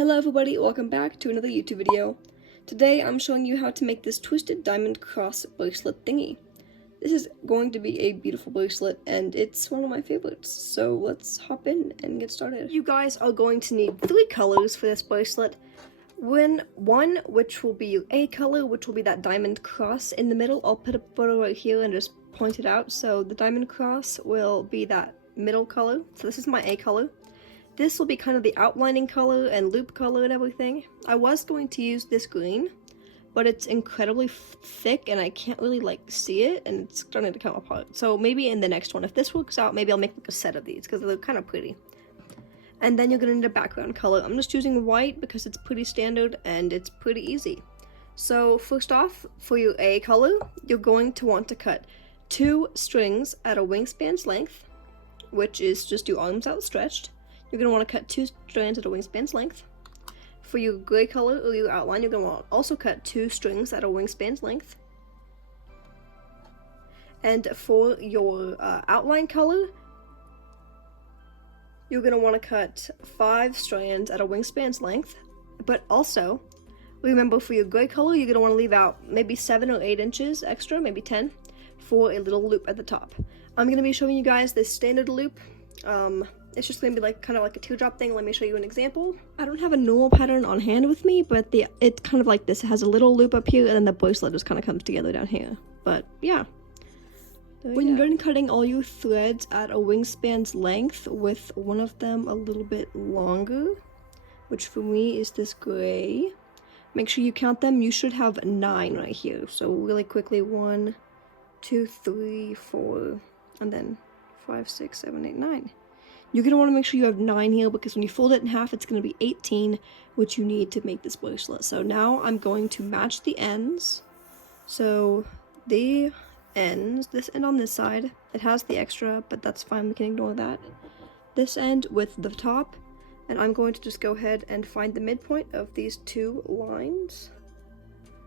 Hello everybody, welcome back to another YouTube video. Today I'm showing you how to make this twisted diamond cross bracelet thingy. This is going to be a beautiful bracelet and it's one of my favorites, so let's hop in and get started. You guys are going to need 3 colors for this bracelet. One, which will be your A color, which will be that diamond cross in the middle. I'll put a photo right here and just point it out. So the diamond cross will be that middle color. So this is my A color. This will be kind of the outlining color and loop color and everything. I was going to use this green, but it's incredibly thick and I can't really see it and it's starting to come apart. So maybe in the next one, if this works out, maybe I'll make a set of these because they're kind of pretty. And then you're gonna need a background color. I'm just using white because it's pretty standard and it's pretty easy. So first off, for your A color, you're going to want to cut 2 strings at a wingspan's length, which is just your arms outstretched. You're going to want to cut 2 strands at a wingspan's length. For your gray color or your outline, you're going to want to also cut 2 strings at a wingspan's length. And for your outline color, you're going to want to cut 5 strands at a wingspan's length. But also, remember for your gray color, you're going to want to leave out maybe 7 or 8 inches extra, maybe 10, for a little loop at the top. I'm going to be showing you guys this standard loop. It's just going to be kind of like a teardrop thing. Let me show you an example. I don't have a normal pattern on hand with me, but it's kind of like this. It has a little loop up here and then the bracelet just kind of comes together down here. But yeah. When you're done cutting all your threads at a wingspan's length with one of them a little bit longer, which for me is this gray, make sure you count them. You should have 9 right here. So really quickly, 1, 2, 3, 4, and then 5, 6, 7, 8, 9. You're going to want to make sure you have 9 here because when you fold it in half, it's going to be 18, which you need to make this bracelet. So now I'm going to match the ends. So the ends, this end on this side, it has the extra, but that's fine, we can ignore that. This end with the top, and I'm going to just go ahead and find the midpoint of these 2 lines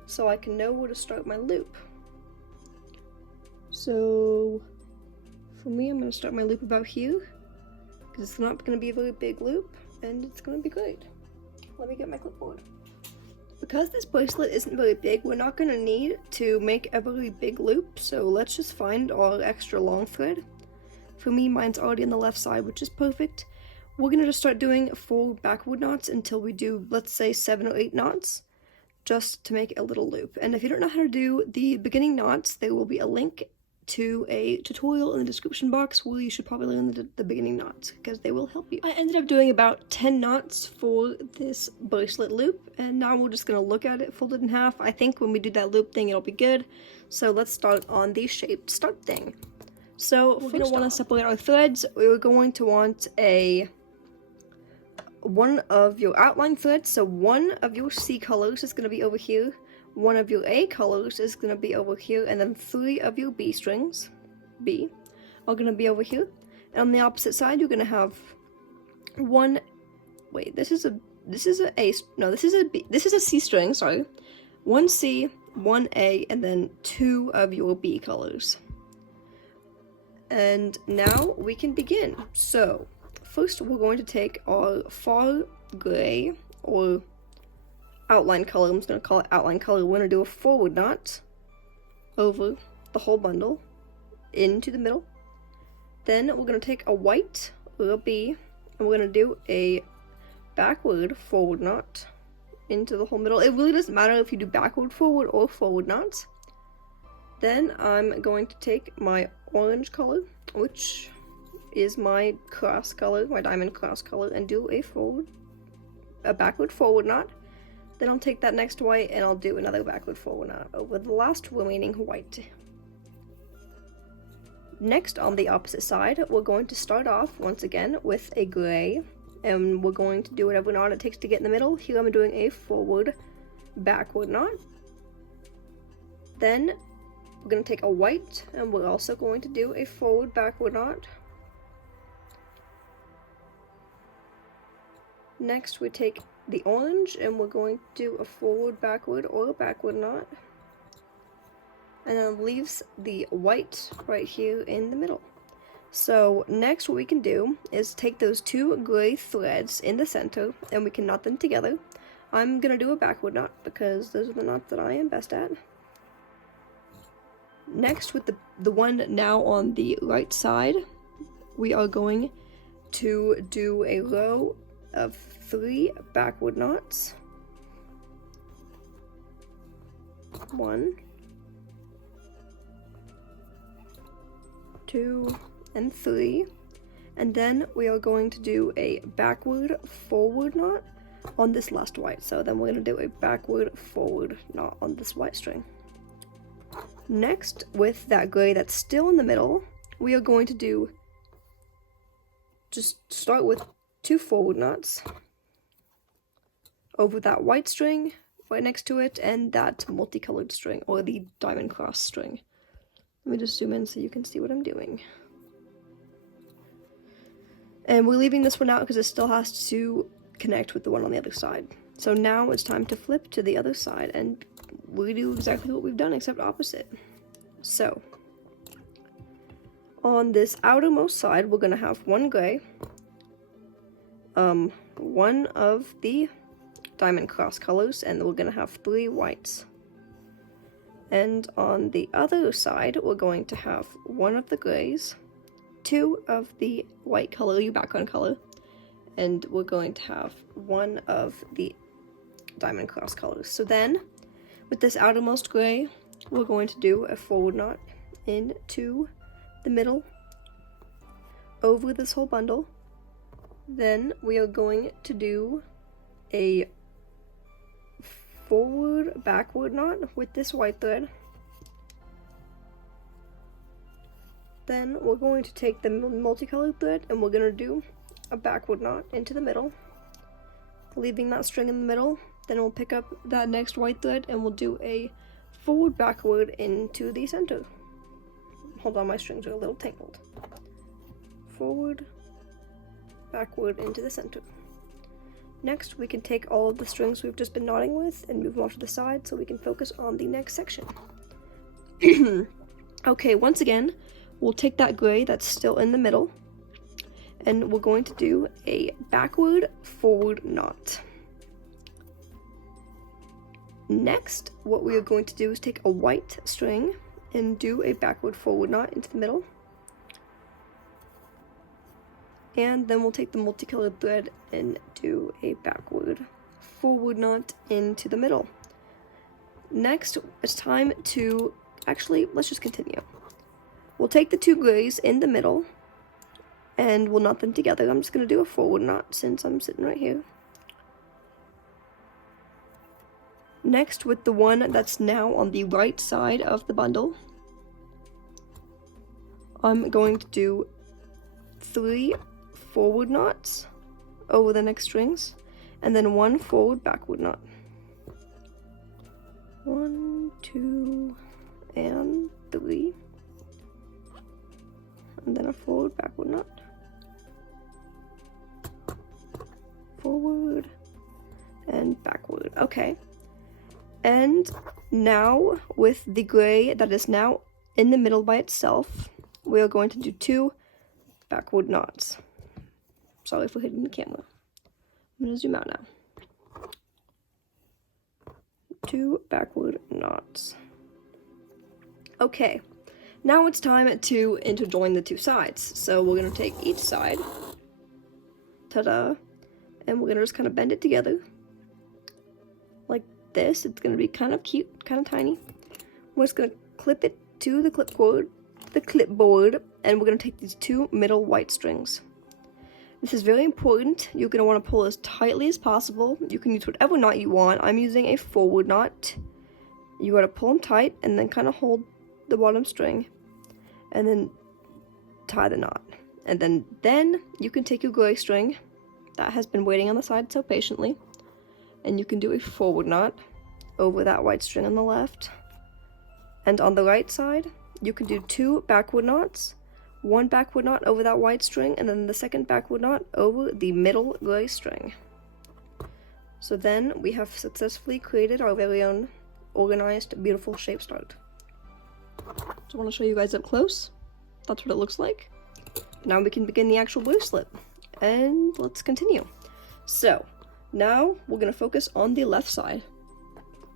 so I can know where to start my loop. So for me, I'm going to start my loop about here, because it's not going to be a very big loop, and it's going to be great. Let me get my clipboard. Because this bracelet isn't very big, we're not going to need to make a very big loop, so let's just find our extra long thread. For me, mine's already on the left side, which is perfect. We're going to just start doing 4 backward knots until we do, let's say, 7 or 8 knots, just to make a little loop. And if you don't know how to do the beginning knots, there will be a link to a tutorial in the description box where you should probably learn the beginning knots because they will help you. I ended up doing about 10 knots for this bracelet loop, and now we're just going to look at it folded in half. I think when we do that loop thing, it'll be good. So let's start on the shaped start thing. So we're going to want to separate our threads. We're going to want one of your outline threads, so one of your C colors is going to be over here. One of your A colors is going to be over here, and then 3 of your B strings, B, are going to be over here. And on the opposite side, you're going to have this is a C string, sorry. 1 C, 1 A, and then 2 of your B colors. And now we can begin. So, first we're going to take our far gray, or outline color, I'm just going to call it outline color. We're going to do a forward knot over the whole bundle into the middle. Then we're going to take a white or a B and we're going to do a backward forward knot into the whole middle. It really doesn't matter if you do backward forward or forward knots. Then I'm going to take my orange color, which is my cross color, my diamond cross color, and do a backward forward knot. Then I'll take that next white and I'll do another backward forward knot over the last remaining white. Next, on the opposite side, we're going to start off once again with a gray, and we're going to do whatever knot it takes to get in the middle. Here I'm doing a forward backward knot. Then we're going to take a white and we're also going to do a forward backward knot. Next we take the orange and we're going to do a forward backward or a backward knot, and then leaves the white right here in the middle. So next what we can do is take those two gray threads in the center and we can knot them together. I'm gonna do a backward knot because those are the knots that I am best at. Next, with the one now on the right side, we are going to do a row of 3 backward knots. 1, 2, and 3. And then we are going to do a backward forward knot on this last white. So then we're going to do a backward forward knot on this white string. Next, with that gray that's still in the middle, we are going to just start with 2 forward knots over that white string right next to it and that multicolored string, or the DiamondCross string. Let me just zoom in so you can see what I'm doing. And we're leaving this one out because it still has to connect with the one on the other side. So now it's time to flip to the other side and we do exactly what we've done except opposite. So on this outermost side, we're gonna have 1 gray, 1 of the DiamondCross colors, and we're gonna have 3 whites. And on the other side, we're going to have 1 of the grays, 2 of the white color, your background color, and we're going to have 1 of the DiamondCross colors. So then, with this outermost gray, we're going to do a forward knot into the middle over this whole bundle. Then we are going to do a forward backward knot with this white thread. Then we're going to take the multicolored thread and we're going to do a backward knot into the middle, leaving that string in the middle. Then we'll pick up that next white thread and we'll do a forward backward into the center. Hold on, my strings are a little tangled. Forward backward into the center. Next, we can take all of the strings we've just been knotting with and move them off to the side so we can focus on the next section. Okay, once again, we'll take that gray that's still in the middle and we're going to do a backward forward knot. Next, what we are going to do is take a white string and do a backward forward knot into the middle. And then we'll take the multicolored thread and do a backward forward knot into the middle. Next, it's time to, actually, let's just continue. We'll take the 2 grays in the middle and we'll knot them together. I'm just going to do a forward knot since I'm sitting right here. Next, with the one that's now on the right side of the bundle, I'm going to do 3 forward knots over the next strings, and then 1 forward backward knot. 1, 2, and 3. And then a forward backward knot. Forward and backward. Okay. And now, with the gray that is now in the middle by itself, we are going to do 2 backward knots. Sorry for hitting the camera. I'm going to zoom out now. 2 backward knots. Okay, now it's time to interjoin the 2 sides. So we're going to take each side, ta-da, and we're going to just kind of bend it together. Like this. It's going to be kind of cute, kind of tiny. We're just going to clip it to the clipboard, and we're going to take these 2 middle white strings. This is very important. You're going to want to pull as tightly as possible. You can use whatever knot you want. I'm using a forward knot. You got to pull them tight and then kind of hold the bottom string and then tie the knot. And then you can take your gray string that has been waiting on the side so patiently, and you can do a forward knot over that white string on the left. And on the right side, you can do 2 backward knots, 1 backward knot over that white string, and then the second backward knot over the middle gray string. So then we have successfully created our very own organized, beautiful shape start. So I want to show you guys up close. That's what it looks like. now we can begin the actual bracelet. And let's continue. So, now we're going to focus on the left side.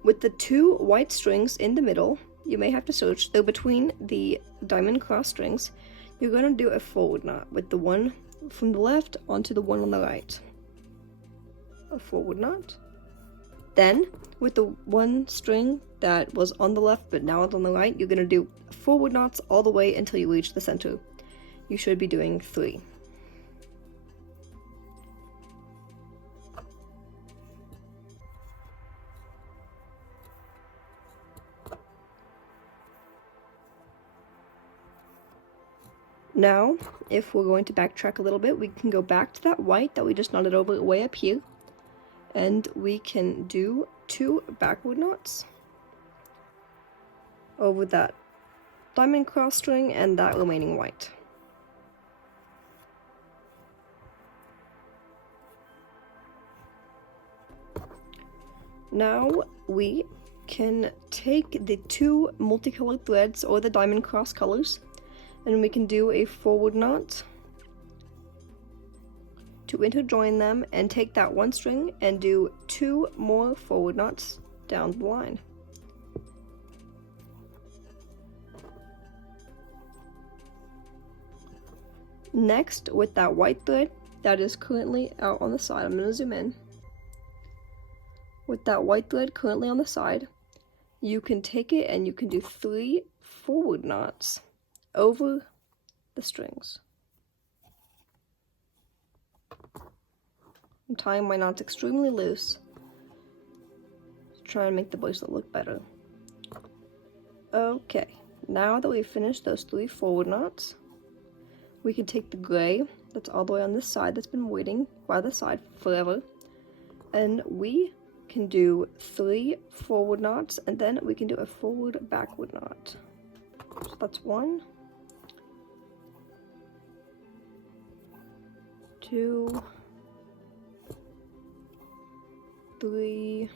With the 2 white strings in the middle, you may have to search, though between the diamond cross strings, you're going to do a forward knot with the one from the left onto the one on the right. A forward knot. Then, with the one string that was on the left but now it's on the right, you're going to do forward knots all the way until you reach the center. You should be doing 3. Now, if we're going to backtrack a little bit, we can go back to that white that we just knotted over way up here, and we can do 2 backward knots over that diamond cross string and that remaining white. Now we can take the 2 multicolored threads or the diamond cross colors, and we can do a forward knot to interjoin them and take that one string and do 2 more forward knots down the line. Next, with that white thread that is currently out on the side, I'm going to zoom in. With that white thread currently on the side, you can take it and you can do 3 forward knots over the strings. I'm tying my knots extremely loose to try and make the bracelet look better. Okay, now that we've finished those 3 forward knots, we can take the gray that's all the way on this side that's been waiting by the side forever, and we can do 3 forward knots, and then we can do a forward backward knot. So that's 1, 2, 3,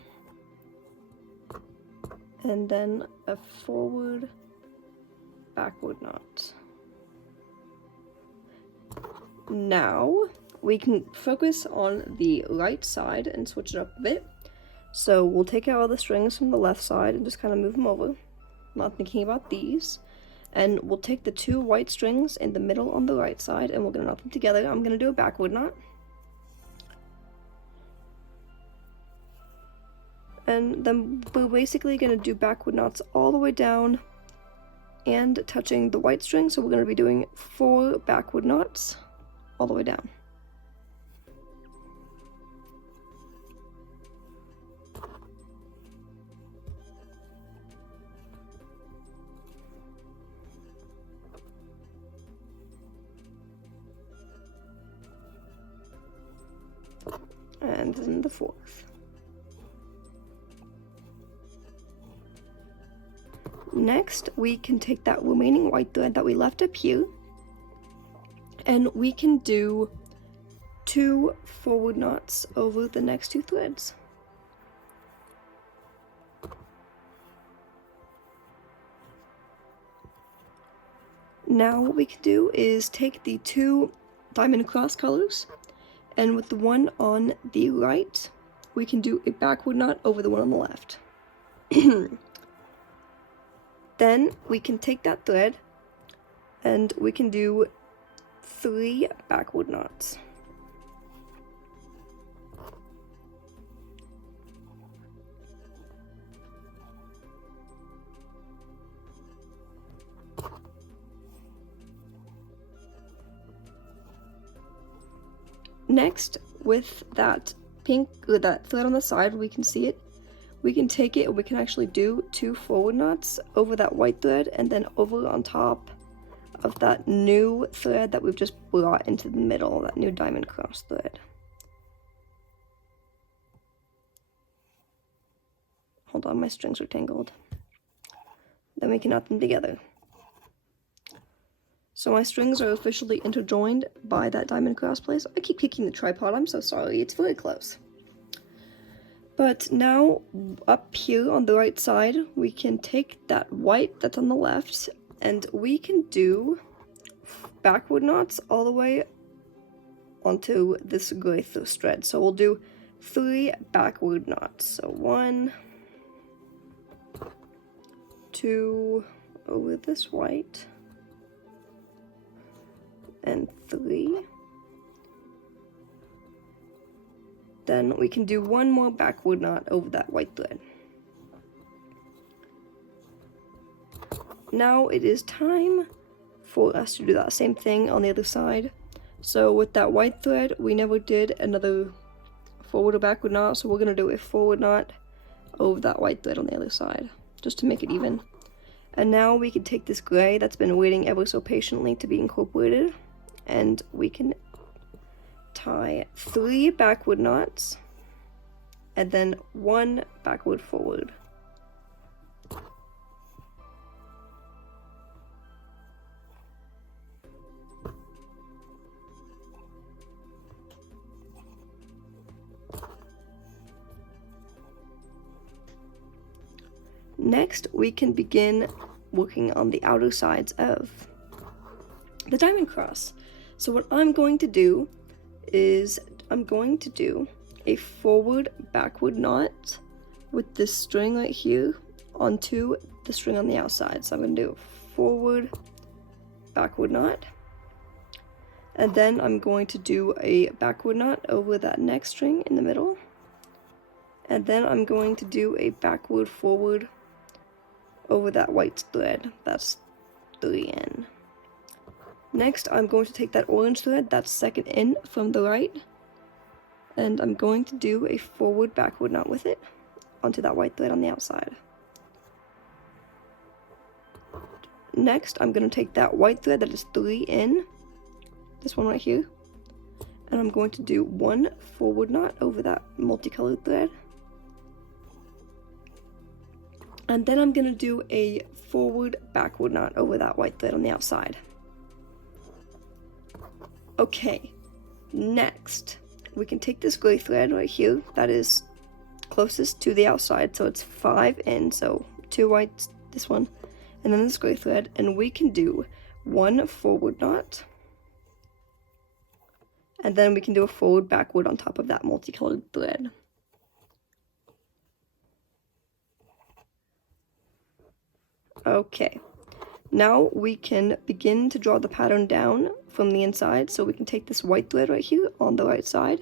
and then a forward backward knot. Now we can focus on the right side and switch it up a bit. So we'll take out all the strings from the left side and just kind of move them over, not thinking about these. And we'll take the 2 white strings in the middle on the right side and we're going to knot them together. I'm going to do a backward knot. And then we're basically going to do backward knots all the way down and touching the white string. So we're going to be doing 4 backward knots all the way down. And then the 4th. Next, we can take that remaining white thread that we left up here, and we can do 2 forward knots over the next 2 threads. Now what we can do is take the 2 diamond cross colors, and with the one on the right, we can do a backward knot over the one on the left. Then we can take that thread and we can do 3 backward knots. Next, with that pink, with that thread on the side, we can see it. We can take it and we can actually do 2 forward knots over that white thread and then over on top of that new thread that we've just brought into the middle, that new diamond cross thread. Hold on, my strings are tangled. Then we can knot them together. So my strings are officially interjoined by that diamond cross place. I keep kicking the tripod, I'm so sorry, it's very close. But now, up here on the right side, we can take that white that's on the left, and we can do backward knots all the way onto this gray thread. So we'll do 3 backward knots. So 1, 2 over this white, and 3. Then we can do 1 more backward knot over that white thread. Now it is time for us to do that same thing on the other side. So with that white thread, we never did another forward or backward knot, so we're going to do a forward knot over that white thread on the other side, just to make it even. And now we can take this gray that's been waiting ever so patiently to be incorporated, and we can tie 3 backward knots, and then 1 backward forward. Next, we can begin working on the outer sides of the diamond cross. So what I'm going to do is I'm going to do a forward backward knot with this string right here onto the string on the outside. So I'm going to do a forward backward knot, and then I'm going to do a backward knot over that next string in the middle, and then I'm going to do a backward forward over that white thread. That's 3 in. Next, I'm going to take that orange thread that's second in from the right, and I'm going to do a forward backward knot with it onto that white thread on the outside. Next, I'm going to take that white thread that is 3 in, this one right here, and I'm going to do 1 forward knot over that multicolored thread. And then I'm going to do a forward backward knot over that white thread on the outside. Okay, next we can take this gray thread right here that is closest to the outside, so it's 5 in, so 2 whites, this one, and then this gray thread, and we can do 1 forward knot, and then we can do a forward backward on top of that multicolored thread. Okay, now we can begin to draw the pattern down from the inside. So we can take this white thread right here on the right side,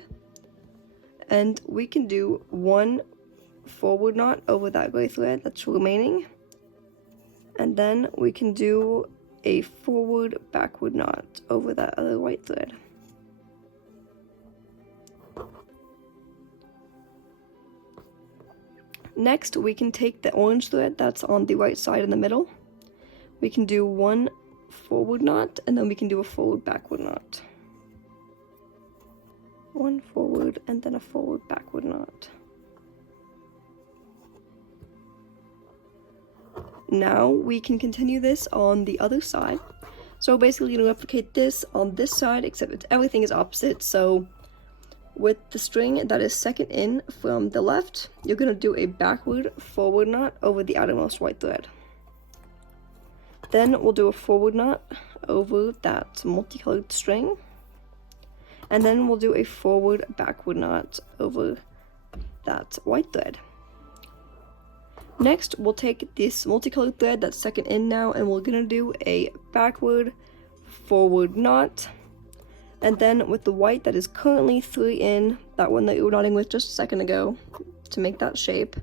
and we can do 1 forward knot over that gray thread that's remaining, and then we can do a forward backward knot over that other white thread. Next, we can take the orange thread that's on the right side in the middle. We can do 1 forward knot, and then we can do a forward backward knot. 1 forward, and then a forward backward knot. Now we can continue this on the other side. So basically, you're going to replicate this on this side, except everything is opposite. So with the string that is second in from the left, you're going to do a backward forward knot over the outermost white thread. Then we'll do a forward knot over that multicolored string, and then we'll do a forward backward knot over that white thread. Next, we'll take this multicolored thread that's second in now, and we're going to do a backward forward knot. And then with the white that is currently 3 in, that one that you were knotting with just a second ago, to make that shape,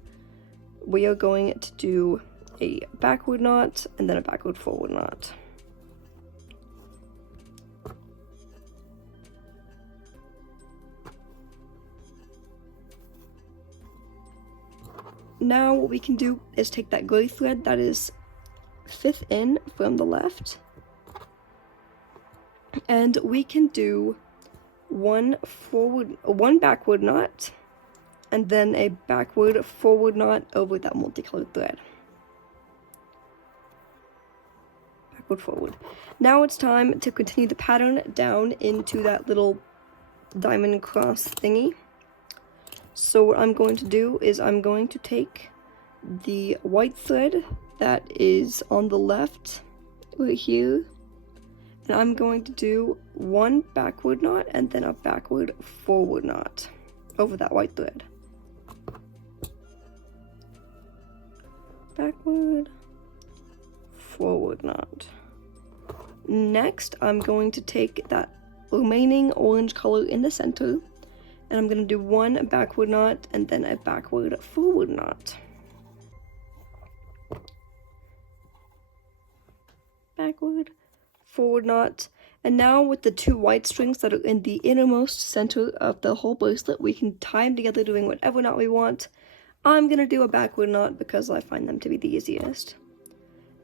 we are going to do a backward knot and then a backward forward knot. Now what we can do is take that gray thread that is 5th in from the left, and we can do 1 backward knot, and then a backward forward knot over that multicolored thread. Backward forward. Now it's time to continue the pattern down into that little diamond cross thingy. So what I'm going to do is I'm going to take the white thread that is on the left right here, And I'm going to do one backward knot and then a backward forward knot over that white thread. Backward, forward knot. Next, I'm going to take that remaining orange color in the center, and I'm going to do one backward knot and then a backward forward knot. Backward, forward knot. And now with the two white strings that are in the innermost center of the whole bracelet, we can tie them together doing whatever knot we want. I'm going to do a backward knot because I find them to be the easiest.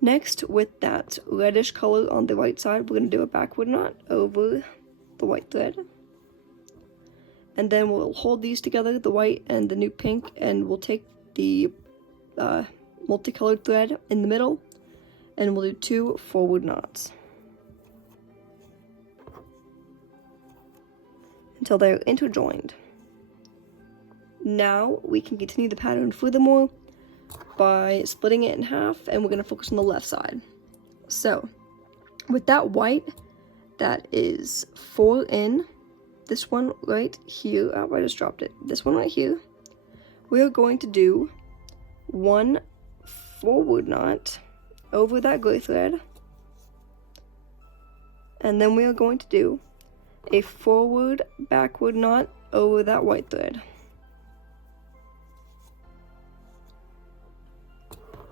Next, with that reddish color on the right side, we're going to do a backward knot over the white thread. And then we'll hold these together, the white and the new pink, and we'll take the multicolored thread in the middle, and we'll do two forward knots until they're interjoined. Now we can continue the pattern furthermore by splitting it in half, and we're going to focus on the left side. So with that white that is 4 in, this one right here, oh, I just dropped it, this one right here, we are going to do one forward knot over that gray thread, and then we are going to do a forward backward knot over that white thread.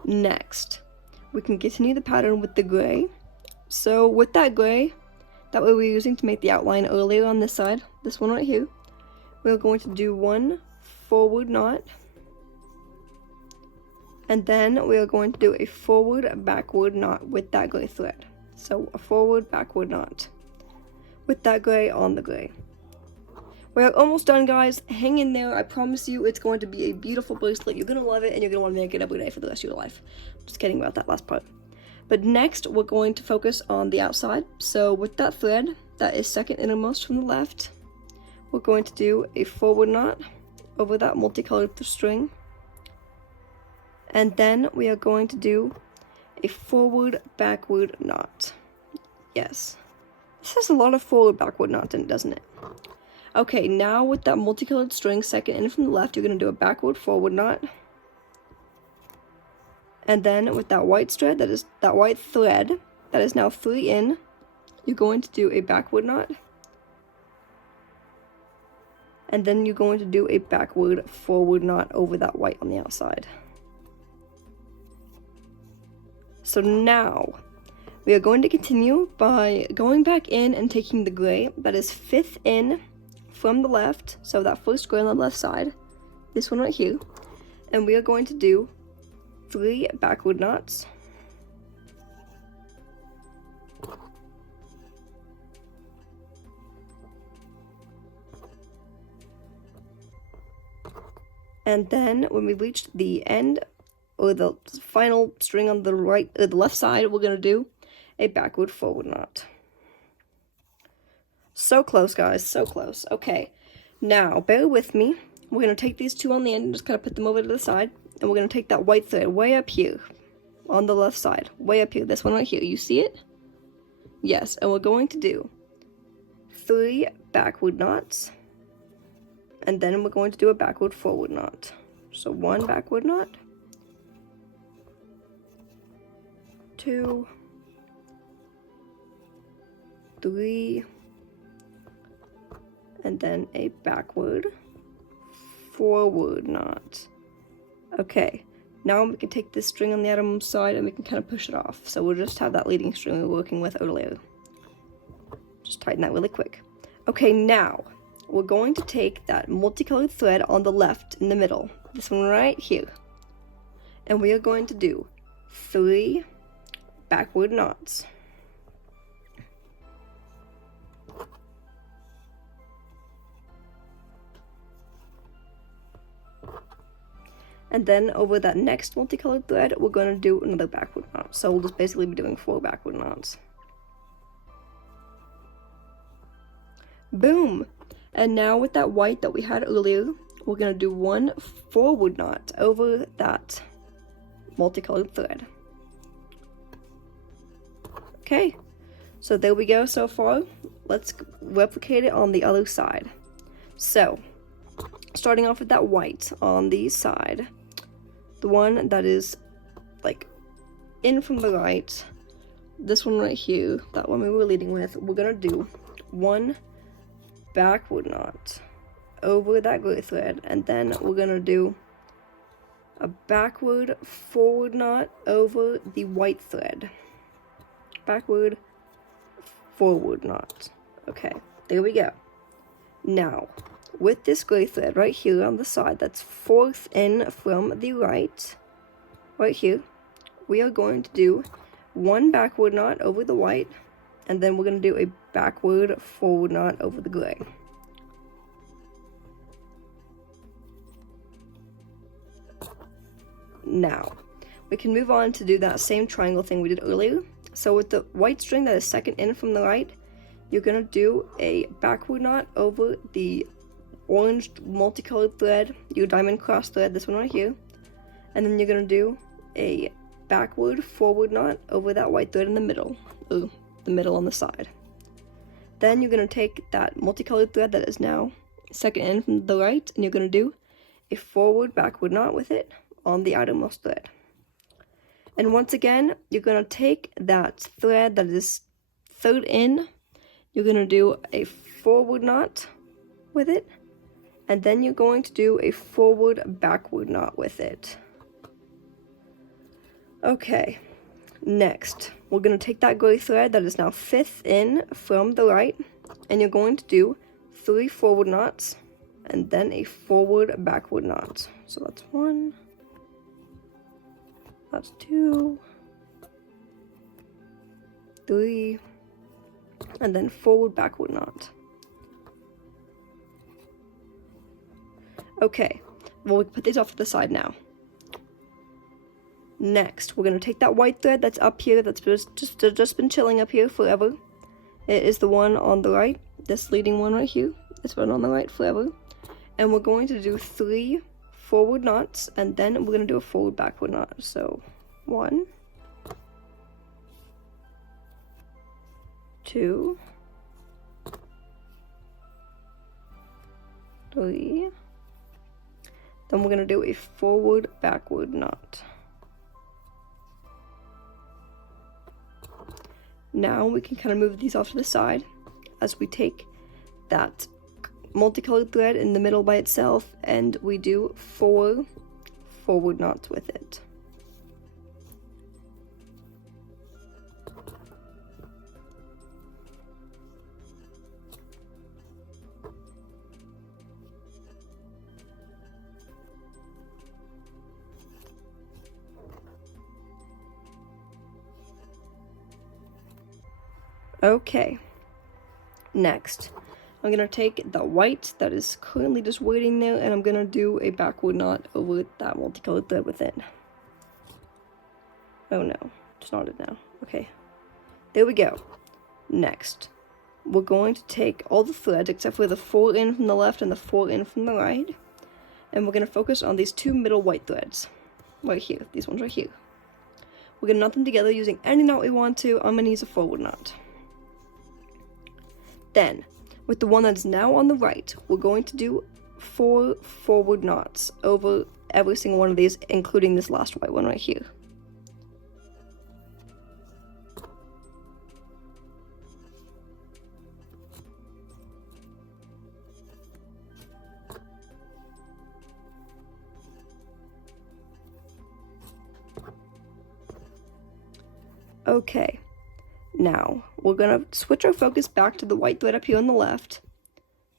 Next, we can continue the pattern with the gray. So with that gray that we were using to make the outline earlier on this side, this one right here, we're going to do one forward knot, and then we are going to do a forward backward knot with that gray thread. So a forward backward knot with that gray on the gray. We're almost done, guys. Hang in there. I promise you it's going to be a beautiful bracelet. You're going to love it, and you're going to want to make it every day for the rest of your life. Just kidding about that last part. But next, we're going to focus on the outside. So with that thread that is second innermost from the left, we're going to do a forward knot over that multicolored string. And then we are going to do a forward backward knot. Yes. This has a lot of forward backward knots in it, doesn't it? Okay, now with that multicolored string second in from the left, you're going to do a backward forward knot. And then with that white thread that is now 3 in, you're going to do a backward knot. And then you're going to do a backward forward knot over that white on the outside. So now we are going to continue by going back in and taking the gray that is 5th in from the left, so that first gray on the left side, this one right here, and we are going to do 3 backward knots. And then when we reach the end, or the final string on the right, or the left side, we're going to do a backward forward knot. So close, guys, so close. Okay, now bear with me. We're going to take these two on the end and just kind of put them over to the side, and we're going to take that white thread way up here on the left side, way up here, this one right here. You see it? Yes, and we're going to do 3 backward knots, and then we're going to do a backward forward knot. So 1 backward knot, 2, 3, and then a backward forward knot. Okay, now we can take this string on the outermost side and we can kind of push it off. So we'll just have that leading string we were working with earlier. Just tighten that really quick. Okay, now we're going to take that multicolored thread on the left in the middle, this one right here, and we are going to do 3 backward knots. And then over that next multicolored thread, we're going to do another backward knot. So we'll just basically be doing 4 backward knots. Boom! And now with that white that we had earlier, we're going to do 1 forward knot over that multicolored thread. Okay, So there we go so far. Let's replicate it on the other side. So, starting off with that white on the side, the one that is like in from the right, this one right here, that one we were leading with, we're gonna do one backward knot over that gray thread, and then we're gonna do a backward forward knot over the white thread. Backward forward knot. Okay, there we go. Now, with this gray thread right here on the side that's fourth in from the right here, we are going to do one backward knot over the white, and then we're going to do a backward forward knot over the gray. Now, we can move on to do that same triangle thing we did earlier. So with the white string that is second in from the right, you're going to do a backward knot over the orange multicolored thread, your DiamondCross thread, this one right here. And then you're going to do a backward forward knot over that white thread in the middle, or the middle on the side. Then you're going to take that multicolored thread that is now second in from the right, and you're going to do a forward backward knot with it on the outermost thread. And once again, you're going to take that thread that is third in, you're going to do a forward knot with it, and then you're going to do a forward backward knot with it. Okay, next, we're going to take that gray thread that is now fifth in from the right, and you're going to do 3 forward knots, and then a forward backward knot. So that's 1, that's 2, 3, and then forward backward knot. Okay, we'll put these off to the side now. Next, we're going to take that white thread that's up here, that's just been chilling up here forever. It is the one on the right, this leading one right here. It's been on the right forever. And we're going to do 3 forward knots, and then we're going to do a forward backward knot. So 1, 2, 3. Then we're going to do a forward backward knot. Now we can kind of move these off to the side as we take that multicolored thread in the middle by itself, and we do 4 forward knots with it. Okay, next, I'm going to take the white that is currently just waiting there, and I'm going to do a backward knot over that multicolored thread within. Oh no, it's knotted now. Okay, there we go. Next, we're going to take all the threads except for the 4 in from the left and the 4 in from the right, and we're going to focus on these 2 middle white threads right here, these ones right here. We're going to knot them together using any knot we want to. I'm going to use a forward knot. Then, with the one that's now on the right, we're going to do 4 forward knots over every single one of these, including this last white one right here. Okay. Now, we're going to switch our focus back to the white thread up here on the left.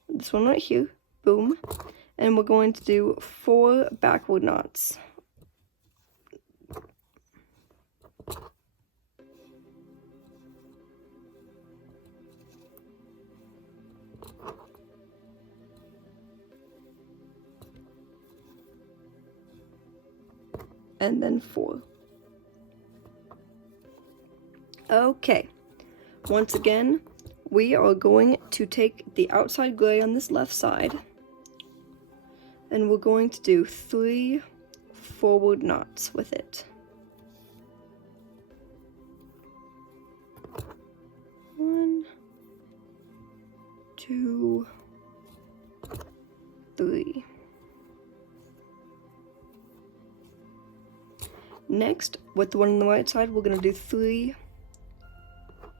This one right here. Boom. And we're going to do 4 backward knots. And then 4. Okay, once again, we are going to take the outside gray on this left side, and we're going to do 3 forward knots with it. 1, 2, 3. Next, with the one on the right side, we're going to do 3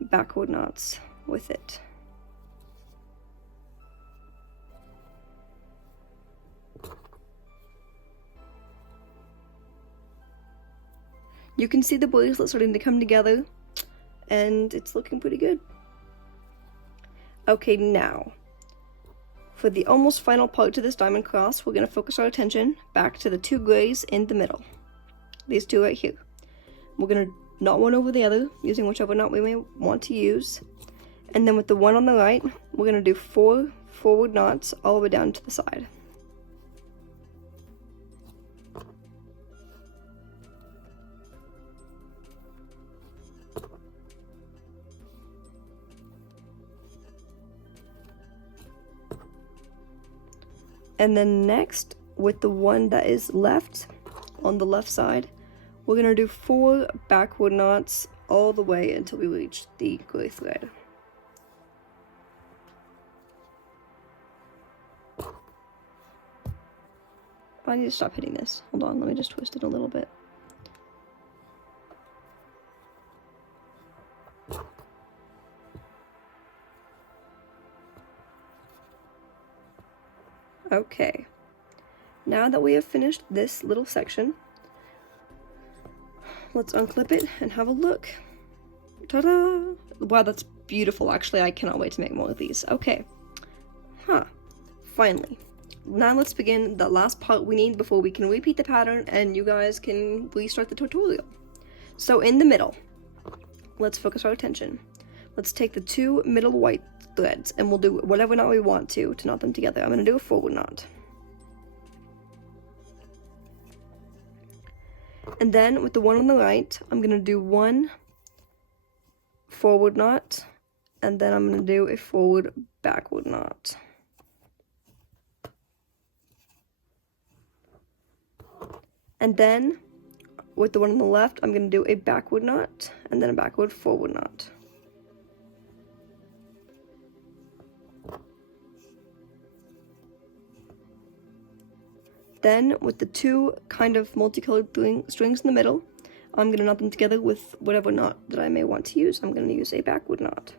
backward knots with it. You can see the bracelet starting to come together, and it's looking pretty good. Okay, now, for the almost final part to this diamond cross, we're going to focus our attention back to the 2 grays in the middle. These 2 right here. We're going to knot one over the other, using whichever knot we may want to use. And then with the one on the right, we're going to do 4 forward knots all the way down to the side. And then next, with the one that is left, on the left side, we're going to do 4 backward knots all the way until we reach the gray thread. I need to stop hitting this. Hold on, let me just twist it a little bit. Okay, now that we have finished this little section, let's unclip it and have a look. Ta-da! Wow, that's beautiful. Actually, I cannot wait to make more of these. Okay. Finally. Now let's begin the last part we need before we can repeat the pattern and you guys can restart the tutorial. So in the middle, let's focus our attention. Let's take the 2 middle white threads and we'll do whatever knot we want to knot them together. I'm going to do a forward knot. And then with the one on the right, I'm going to do 1 forward knot, and then I'm going to do a forward backward knot. And then with the one on the left, I'm going to do a backward knot, and then a backward forward knot. Then, with the 2 kind of multicolored strings in the middle, I'm going to knot them together with whatever knot that I may want to use. I'm going to use a backward knot.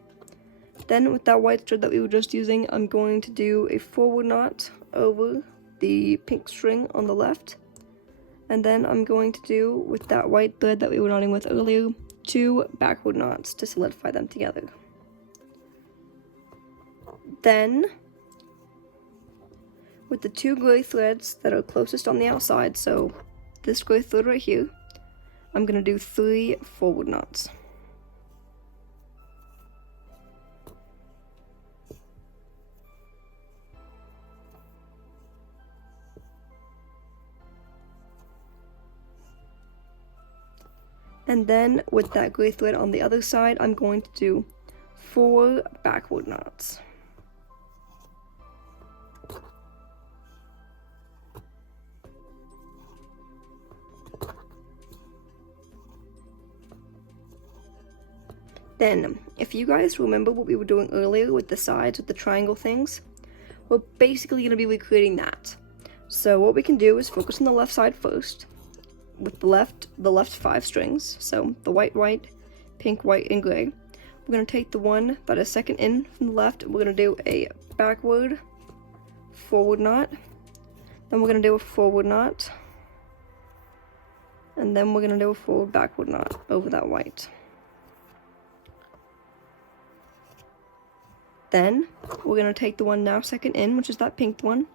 Then, with that white thread that we were just using, I'm going to do a forward knot over the pink string on the left. And then I'm going to do, with that white thread that we were knotting with earlier, 2 backward knots to solidify them together. Then, with the 2 gray threads that are closest on the outside, so this gray thread right here, I'm going to do 3 forward knots. And then with that gray thread on the other side, I'm going to do 4 backward knots. Then, if you guys remember what we were doing earlier with the sides, with the triangle things, we're basically going to be recreating that. So what we can do is focus on the left side first, with the left 5 strings, so the white, white, pink, white, and gray. We're going to take the one that is second in from the left, and we're going to do a backward, forward knot, then we're going to do a forward knot, and then we're going to do a forward, backward knot over that white. Then, we're going to take the one now second in, which is that pink one.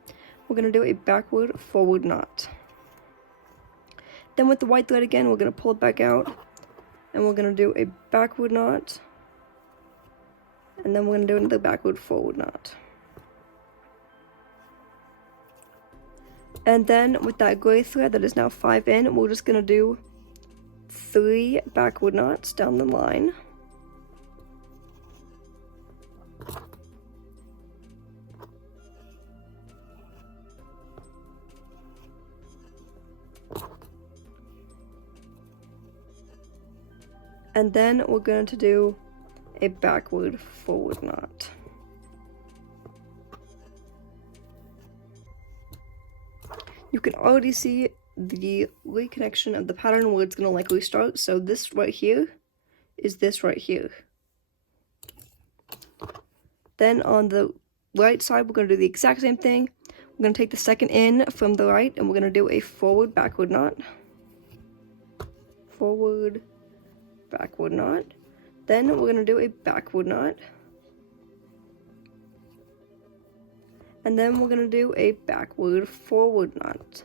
We're going to do a backward, forward knot. Then with the white thread again, we're going to pull it back out. And we're going to do a backward knot. And then we're going to do another backward, forward knot. And then with that gray thread that is now 5 in, we're just going to do 3 backward knots down the line. And then we're going to do a backward forward knot. You can already see the reconnection of the pattern where it's going to likely start. So this right here is this right here. Then on the right side, we're going to do the exact same thing. We're going to take the second in from the right, and we're going to do a forward backward knot. Forward backward knot. Then we're going to do a backward knot. And then we're going to do a backward forward knot.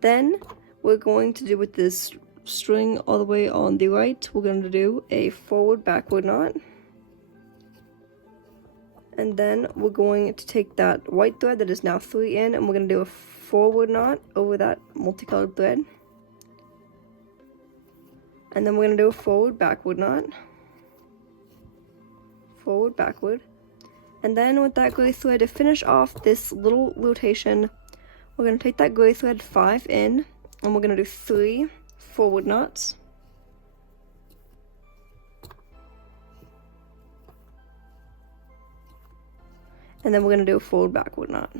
Then we're going to do with this string all the way on the right, we're going to do a forward backward knot. And then we're going to take that white thread that is now 3 in, and we're going to do a forward knot over that multicolored thread. And then we're going to do a forward backward knot. Forward backward. And then with that gray thread, to finish off this little rotation, we're going to take that gray thread 5 in, and we're going to do 3 forward knots. And then we're going to do a forward backward knot.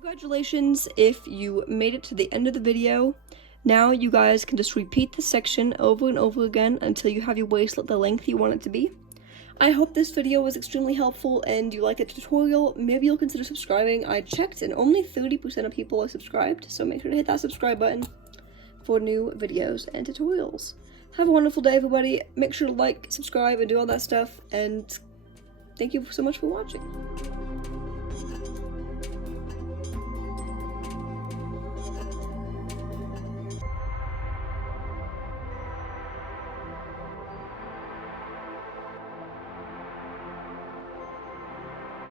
Congratulations if you made it to the end of the video. Now you guys can just repeat this section over and over again until you have your bracelet the length you want it to be. I hope this video was extremely helpful and you liked the tutorial. Maybe you'll consider subscribing. I checked and only 30% of people are subscribed, so make sure to hit that subscribe button for new videos and tutorials. Have a wonderful day, everybody. Make sure to like, subscribe, and do all that stuff, and thank you so much for watching.